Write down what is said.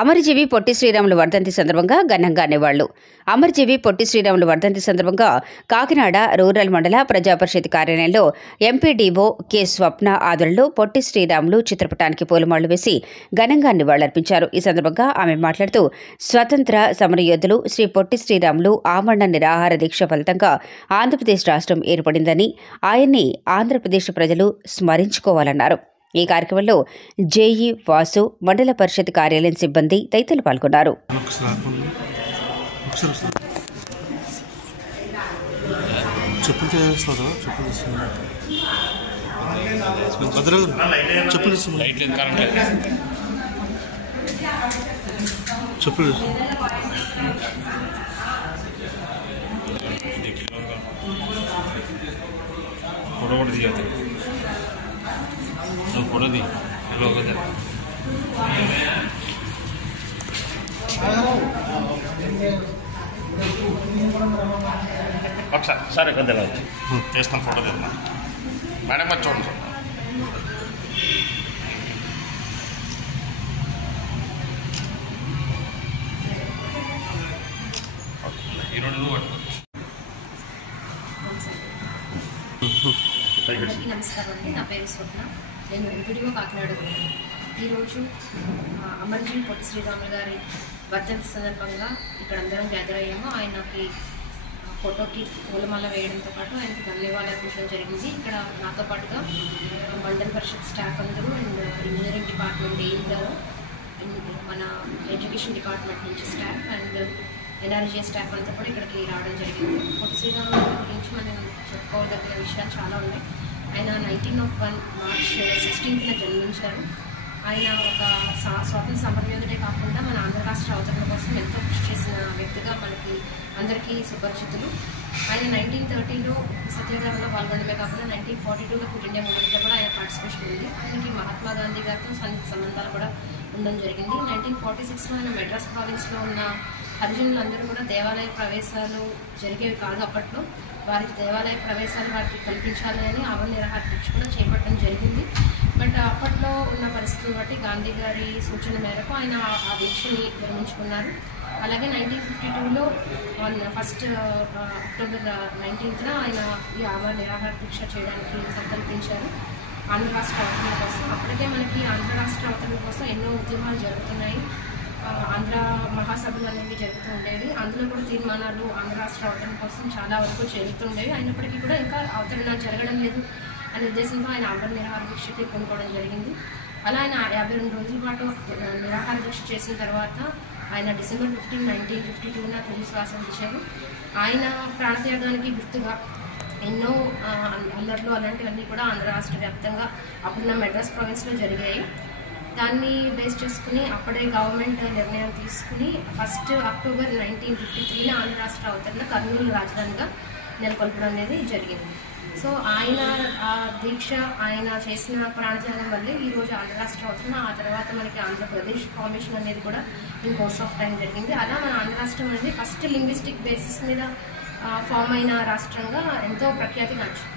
అమరజీవి పొట్టి శ్రీరాములు వర్ధంతి సందర్భంగా ఘనంగా నివాళులు. అమరజీవి పొట్టి శ్రీరాములు వర్ధంతి సందర్భంగా కాకినాడ రూరల్ మండల ప్రజాపరిషత్ కార్యాలయంలో ఎంపీడీఓ కె స్వప్న ఆధ్వర్యంలో పొట్టి శ్రీరాములు చిత్రపటానికి పూలమాలలు వేసి ఘనంగా నివాళులర్పించారు. ఈ సందర్భంగా ఆమె మాట్లాడుతూ స్వతంత్ర సమరయోధులు శ్రీ పొట్టి శ్రీరాములు ఆమరణ నిరాహార దీక్ష ఫలితంగా ఆంధ్రప్రదేశ్ రాష్ట్రం ఏర్పడిందని, ఆయన్ని ఆంధ్రప్రదేశ్ ప్రజలు స్మరించుకోవాలన్నారు. ఈ కార్యక్రమంలో జేఈ వాసు, మండల పరిషత్ కార్యాలయం సిబ్బంది తదితరులు పాల్గొన్నారు. సరే కొద్దిగా చేస్తాను, ఫోటో తీద్దాం మేడం. మరి చూడండి సార్, ఈ రెండు అందరికీ నమస్కారం అండి. నా పేరు స్వప్న. నేను ఎంపీడీఓ కాకినాడ. ఈరోజు అమరజీవి పొట్టి శ్రీరాములు గారి వర్ధంతి సందర్భంగా ఇక్కడ అందరం గ్యాదర్ అయ్యాము. ఆయనకి ఫోటోకి పూలమాల వేయడంతో పాటు ఆయనకి ధన్యవాదాలు అర్పించడం జరిగింది. ఇక్కడ నాతో పాటుగా మండల పరిషత్ స్టాఫ్ అందరూ అండ్ ఇంజనీరింగ్ డిపార్ట్మెంట్ ఏఈ గారు, మన ఎడ్యుకేషన్ డిపార్ట్మెంట్ నుంచి స్టాఫ్ అండ్ ఎన్ఆర్జీఏ స్టాఫ్ అంతా కూడా ఇక్కడికి రావడం జరిగింది. పొట్టి శ్రీరాములు గారి గురించి మనం చెప్పుకోదగిన విషయాలు చాలా ఉన్నాయి. ఆయన 1901 మార్చ్ 16న జన్మించారు. ఆయన ఒక స్వాతంత్ర సమరయోధుడే కాకుండా మన ఆంధ్ర రాష్ట్ర అవతరణ కోసం ఎంతో కృషి చేసిన వ్యక్తిగా మనకి అందరికీ సుపరిచితులు. ఆయన 1930లో సత్యాగ్రహంలో పాల్గొనడమే కాకుండా 1942లో క్విట్ ఇండియా మూవ్మెంట్లో కూడా ఆయన పార్టిసిపేషన్ ఉంది. ఆయనకి మహాత్మా గాంధీ గారితో సంబంధాలు కూడా ఉండడం జరిగింది. 1946లో ఆయన మెడ్రాస్ ప్రావిన్స్లో ఉన్న హరిజనులందరూ కూడా దేవాలయ ప్రవేశాలు జరిగేవి కాదు అప్పట్లో. వారికి దేవాలయ ప్రవేశాలు వారికి కల్పించాలని ఆమరణ నిరాహార దీక్ష కూడా చేపట్టడం జరిగింది. బట్ అప్పట్లో ఉన్న పరిస్థితులు బట్టి గాంధీ గారి సూచన మేరకు ఆయన ఆ దీక్షని విరమించుకున్నారు. అలాగే 1952లో 1 అక్టోబర్ 19న ఆయన ఈ ఆమరణ నిరాహార దీక్ష చేయడానికి సంకల్పించారు ఆంధ్ర రాష్ట్ర అవతరణ కోసం. అప్పటికే మనకి ఆంధ్ర రాష్ట్ర అవతరణ కోసం ఎన్నో ఉద్యమాలు జరుగుతున్నాయి. ఆంధ్ర మహాసభలు అనేవి జరుగుతూ ఉండేవి. అందులో కూడా తీర్మానాలు ఆంధ్ర రాష్ట్ర అవతరణ కోసం చాలా వరకు జరుగుతుండేవి. అయినప్పటికీ కూడా ఇంకా అవతరణ జరగడం లేదు అనే ఉద్దేశంతో ఆయన ఆమరణ నిరాహార దీక్షకి కొనుక్కోవడం జరిగింది. అలా ఆయన 52 రోజుల పాటు నిరాహార దీక్ష చేసిన తర్వాత ఆయన డిసెంబర్ 15, 1952న తుది శ్వాస విడిచారు. ఆయన ప్రాణత్యాగానికి గుర్తుగా ఎన్నో అందరిలో అలాంటివన్నీ కూడా ఆంధ్ర రాష్ట్ర వ్యాప్తంగా అప్పుడున్న మెడ్రాస్ ప్రావిన్స్లో జరిగాయి. దాన్ని బేస్ చేసుకుని అప్పుడే గవర్నమెంట్ నిర్ణయం తీసుకుని 1 అక్టోబర్ 1953న ఆంధ్ర రాష్ట్ర అవతరణ కర్నూలు రాజధానిగా నెలకొల్పడం అనేది జరిగింది. సో ఆయన ఆ దీక్ష, ఆయన చేసిన ప్రాణత్యాగం వల్లే ఈరోజు ఆంధ్ర రాష్ట్ర అవతరణ, ఆ తర్వాత మనకి ఆంధ్రప్రదేశ్ ఫార్మేషన్ అనేది కూడా ఇన్ కోర్స్ ఆఫ్ టైం జరిగింది. అలా మన ఆంధ్ర రాష్ట్రం అనేది ఫస్ట్ లింగ్విస్టిక్ బేసిస్ మీద ఫామ్ అయిన రాష్ట్రంగా ఎంతో ప్రఖ్యాతి నచ్చింది.